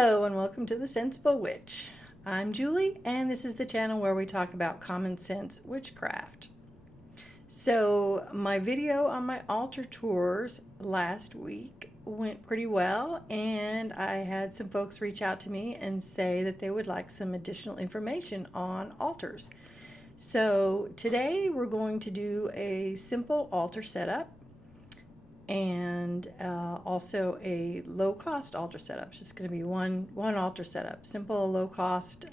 Hello and welcome to The Sensible Witch. I'm Julie and this is the channel where we talk about common sense witchcraft. So my video on my altar tours last week went pretty well, and I had some folks reach out to me and say that they would like some additional information on altars. So today we're going to do a simple altar setup and also a low-cost altar setup. It's just going to be one altar setup, simple, low cost,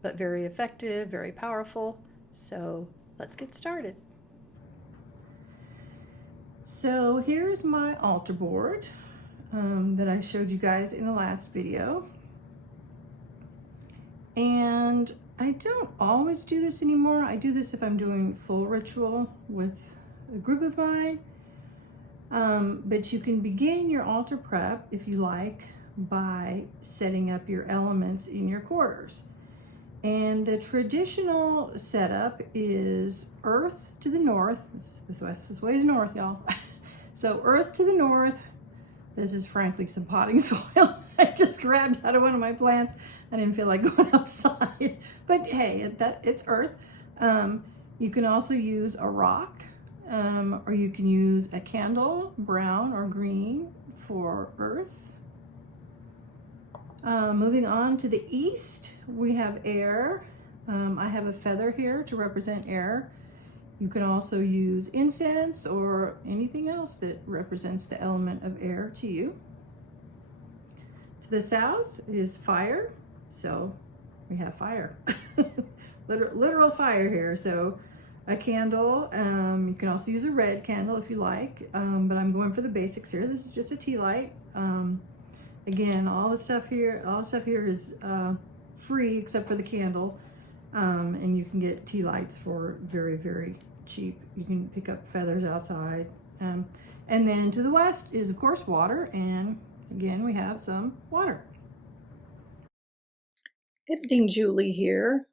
but very effective, very powerful. So let's get started. So here's my altar board that I showed you guys in the last video, and I don't always do this anymore. I do this if I'm doing full ritual with a group of mine. But you can begin your altar prep, if you like, by setting up your elements in your quarters. And the traditional setup is earth to the north. This way is north, y'all. So earth to the north. This is frankly some potting soil I just grabbed out of one of my plants. I didn't feel like going outside. But hey, it's earth. You can also use a rock. Or you can use a candle, brown or green, for earth. Moving on to the east, we have air. I have a feather here to represent air. You can also use incense or anything else that represents the element of air to you. To the south is fire, so we have fire. Literal fire here. So a candle, you can also use a red candle if you like, but I'm going for the basics here. This is just a tea light. Again, all the stuff here is free except for the candle, and you can get tea lights for very, very cheap. You can pick up feathers outside. And then to the west is, of course, water, and again, we have some water. Editing Julie here.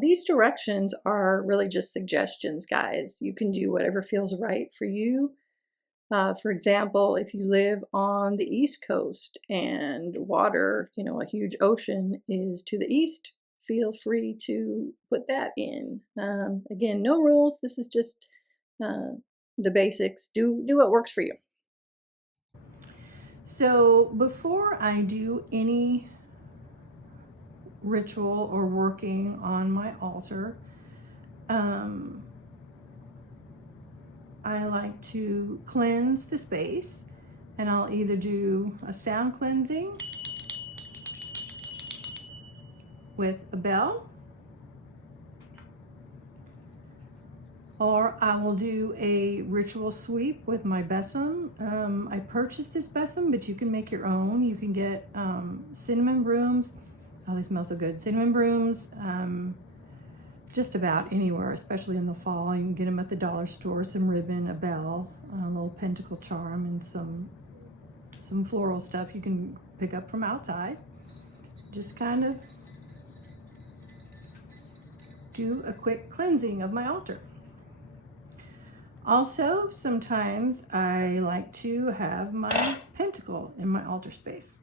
These directions are really just suggestions, guys. You can do whatever feels right for you. For example, if you live on the East Coast and water, a huge ocean is to the east, feel free to put that in. Again, no rules. This is just the basics. Do what works for you. So before I do any ritual or working on my altar, I like to cleanse the space, and I'll either do a sound cleansing with a bell, or I will do a ritual sweep with my besom. I purchased this besom, but you can make your own. You can get cinnamon brooms. Oh, they smell so good. Cinnamon brooms, just about anywhere, especially in the fall. You can get them at the dollar store. Some ribbon, a bell, a little pentacle charm, and some floral stuff you can pick up from outside. Just kind of do a quick cleansing of my altar. Also, sometimes I like to have my pentacle in my altar space.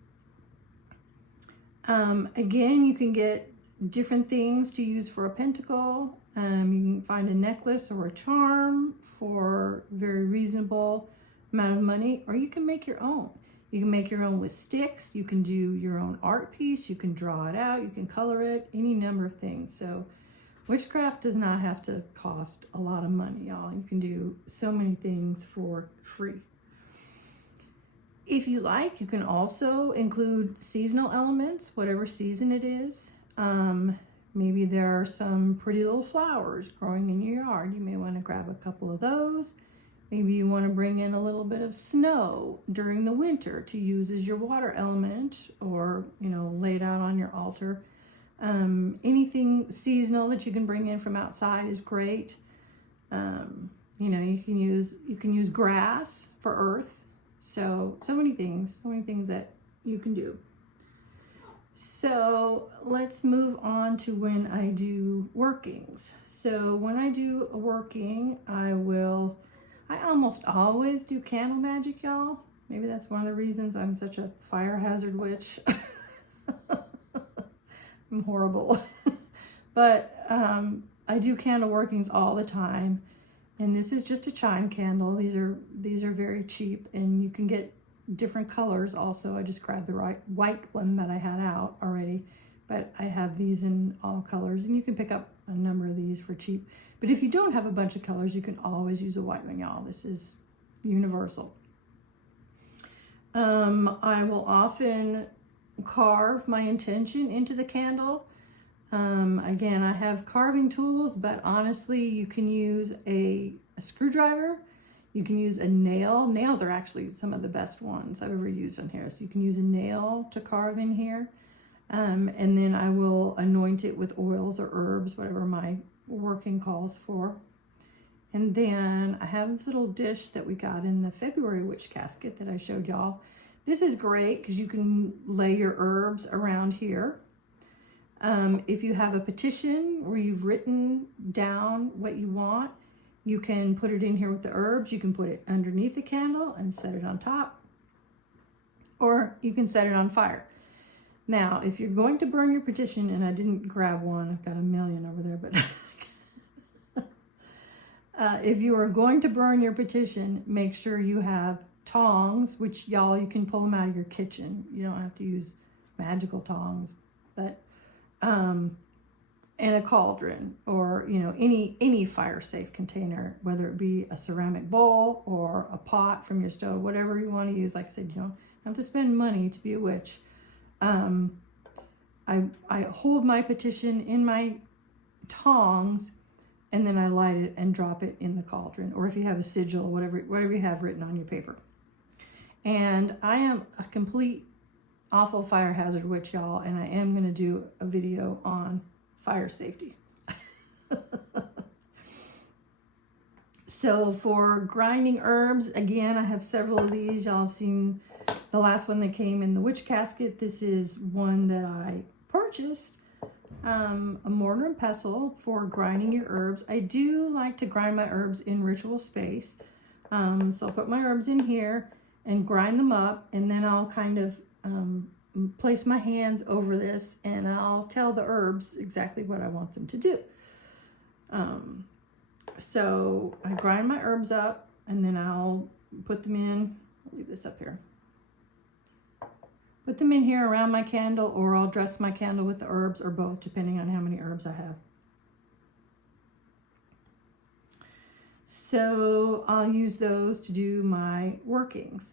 Again, you can get different things to use for a pentacle. You can find a necklace or a charm for a very reasonable amount of money, or you can make your own. You can make your own with sticks. You can do your own art piece. You can draw it out. You can color it, any number of things. So witchcraft does not have to cost a lot of money, y'all. You can do so many things for free. If you like, you can also include seasonal elements, whatever season it is. Maybe there are some pretty little flowers growing in your yard. You may want to grab a couple of those. Maybe you want to bring in a little bit of snow during the winter to use as your water element, or, lay it out on your altar. Anything seasonal that you can bring in from outside is great. You can use grass for earth. So many things that you can do. So let's move on to when I do workings. So when I do a working, I almost always do candle magic, y'all. Maybe that's one of the reasons I'm such a fire hazard witch. I'm horrible. But I do candle workings all the time. And this is just a chime candle. These are very cheap, and you can get different colors also. I just grabbed the white one that I had out already, but I have these in all colors, and you can pick up a number of these for cheap. But if you don't have a bunch of colors, you can always use a white one, y'all. This is universal. I will often carve my intention into the candle. Again, I have carving tools, but honestly, you can use a screwdriver. You can use a nail. Nails are actually some of the best ones I've ever used on here. So you can use a nail to carve in here. And then I will anoint it with oils or herbs, whatever my working calls for. And then I have this little dish that we got in the February witch casket that I showed y'all. This is great because you can lay your herbs around here. If you have a petition where you've written down what you want, you can put it in here with the herbs. You can put it underneath the candle and set it on top, or you can set it on fire. Now, if you're going to burn your petition, and I didn't grab one, I've got a million over there, but if you are going to burn your petition, make sure you have tongs, which y'all, you can pull them out of your kitchen. You don't have to use magical tongs, but and a cauldron, or any fire safe container, whether it be a ceramic bowl or a pot from your stove, whatever you want to use. Like I said, you don't have to spend money to be a witch. I hold my petition in my tongs, and then I light it and drop it in the cauldron, or if you have a sigil, whatever you have written on your paper. And I am a complete awful fire hazard witch, y'all, and I am going to do a video on fire safety. So for grinding herbs, again, I have several of these. Y'all have seen the last one that came in the witch casket. This is one that I purchased, a mortar and pestle for grinding your herbs. I do like to grind my herbs in ritual space. So I'll put my herbs in here and grind them up, and then I'll kind of place my hands over this, and I'll tell the herbs exactly what I want them to do. So I grind my herbs up, and then I'll put them in. I'll leave this up here. Put them in here around my candle, or I'll dress my candle with the herbs, or both, depending on how many herbs I have. So I'll use those to do my workings.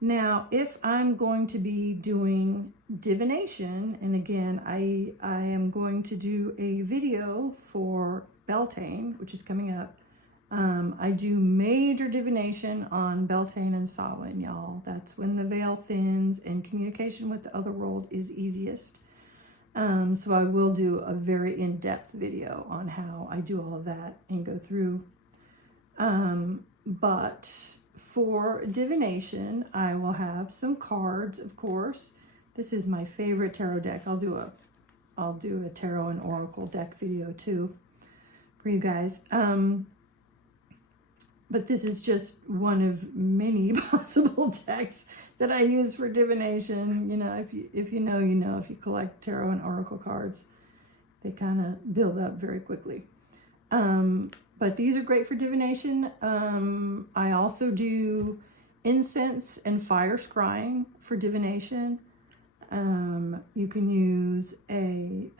Now, if I'm going to be doing divination, and again, I am going to do a video for Beltane, which is coming up. I do major divination on Beltane and Samhain, y'all. That's when the veil thins and communication with the other world is easiest. So I will do a very in-depth video on how I do all of that and go through. But for divination, I will have some cards, of course. This is my favorite tarot deck. I'll do a tarot and oracle deck video too for you guys. But this is just one of many possible decks that I use for divination. If you know, you know. If you collect tarot and oracle cards, they kind of build up very quickly. But these are great for divination. I also do incense and fire scrying for divination. You can use a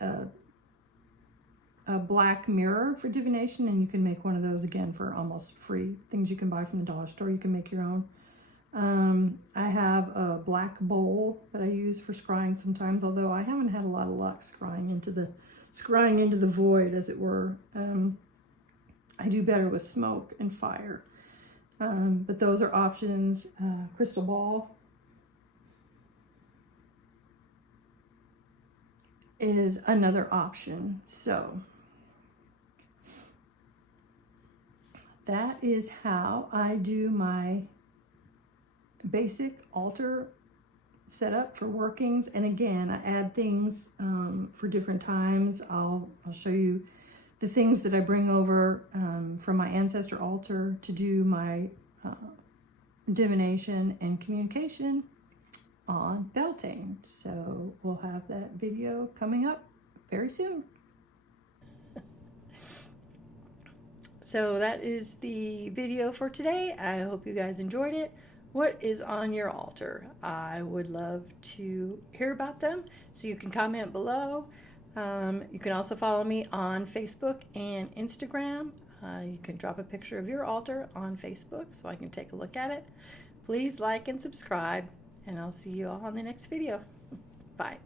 black mirror for divination, and you can make one of those again for almost free. Things you can buy from the dollar store, you can make your own. I have a black bowl that I use for scrying sometimes, although I haven't had a lot of luck scrying into the void, as it were. I do better with smoke and fire. But those are options. Crystal ball is another option. So that is how I do my basic altar setup for workings. And again, I add things for different times. I'll show you the things that I bring over from my ancestor altar to do my divination and communication on Beltane. beltane. So we'll have that video coming up very soon. So that is the video for today. I hope you guys enjoyed it. What is on your altar? I would love to hear about them, so you can comment below. You can also follow me on Facebook and Instagram. You can drop a picture of your altar on Facebook so I can take a look at it. Please like and subscribe, and I'll see you all on the next video. Bye.